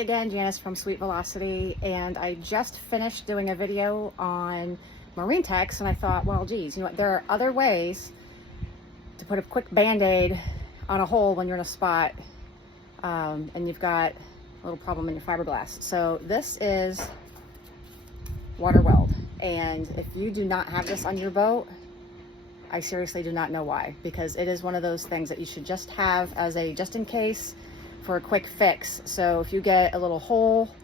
again, Janice from Sweet Velocity, and I just finished doing a video on marine techs, and I thought, well, geez, you know what, there are other ways to put a quick band-aid on a hole when you're in a spot and you've got a little problem in your fiberglass. So this is WaterWeld, and if you do not have this on your boat, I seriously do not know why, because it is one of those things that you should just have as a just in case for a quick fix. So if you get a little hole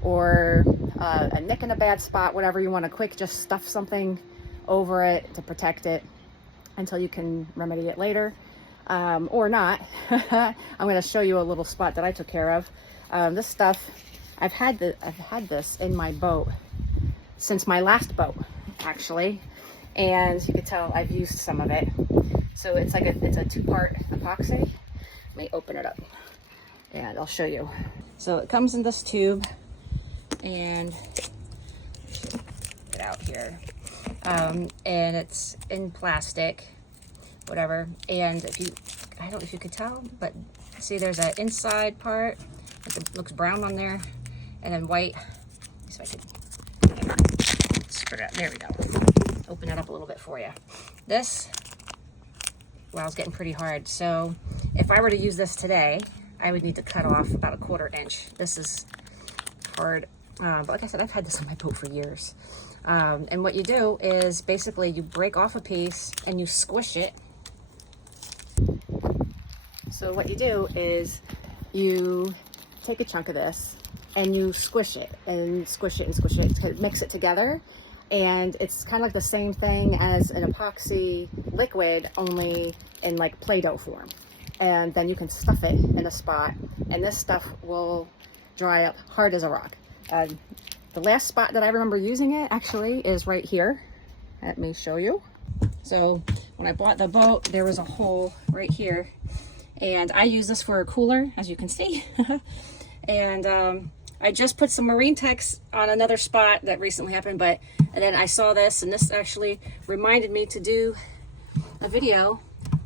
or a nick in a bad spot, whatever, you want to quick just stuff something over it to protect it until you can remedy it later, or not. I'm going to show you a little spot that I took care of. This stuff, I've had this in my boat since my last boat, actually. And you can tell I've used some of it. So it's like it's a two-part epoxy. Let me open it up and I'll show you. So it comes in this tube, and get out here. And it's in plastic, whatever. And if you, I don't know if you could tell, but see there's an inside part, it looks brown on there, and then white. So I could spread it out. There we go. Open it up a little bit for you. This, well, it's getting pretty hard. So if I were to use this today, I would need to cut off about 1/4 inch. This is hard, but like I said, I've had this on my boat for years. And what you do is basically you break off a piece and you squish it. So what you do is you take a chunk of this and you squish it and squish it and squish it, mix it together. And it's kind of like the same thing as an epoxy liquid, only in like Play-Doh form. And then you can stuff it in a spot, and this stuff will dry up hard as a rock. The last spot that I remember using it actually is right here. Let me show you. So when I bought the boat, there was a hole right here, and I use this for a cooler, as you can see. And I just put some marine techs on another spot that recently happened, and then I saw this, and this actually reminded me to do a video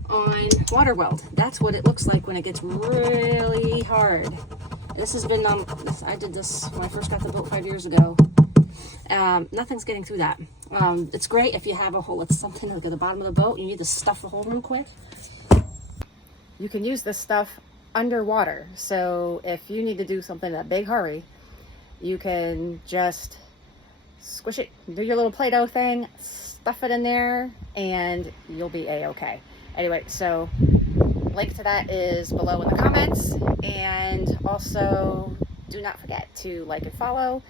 on WaterWeld. That's what it looks like when it gets really hard. This has been I did this when I first got the boat 5 years ago. Nothing's getting through that. It's great if you have a hole. It's something like at the bottom of the boat, you need to stuff a hole real quick. You can use this stuff underwater. So if you need to do something in a big hurry, you can just squish it, do your little Play-Doh thing, stuff it in there, and you'll be a-okay. Anyway, so link to that is below in the comments, and also do not forget to like and follow,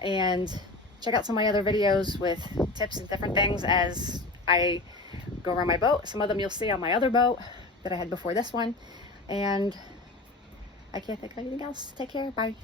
and check out some of my other videos with tips and different things as I go around my boat. Some of them you'll see on my other boat that I had before this one, and I can't think of anything else. Take care. Bye.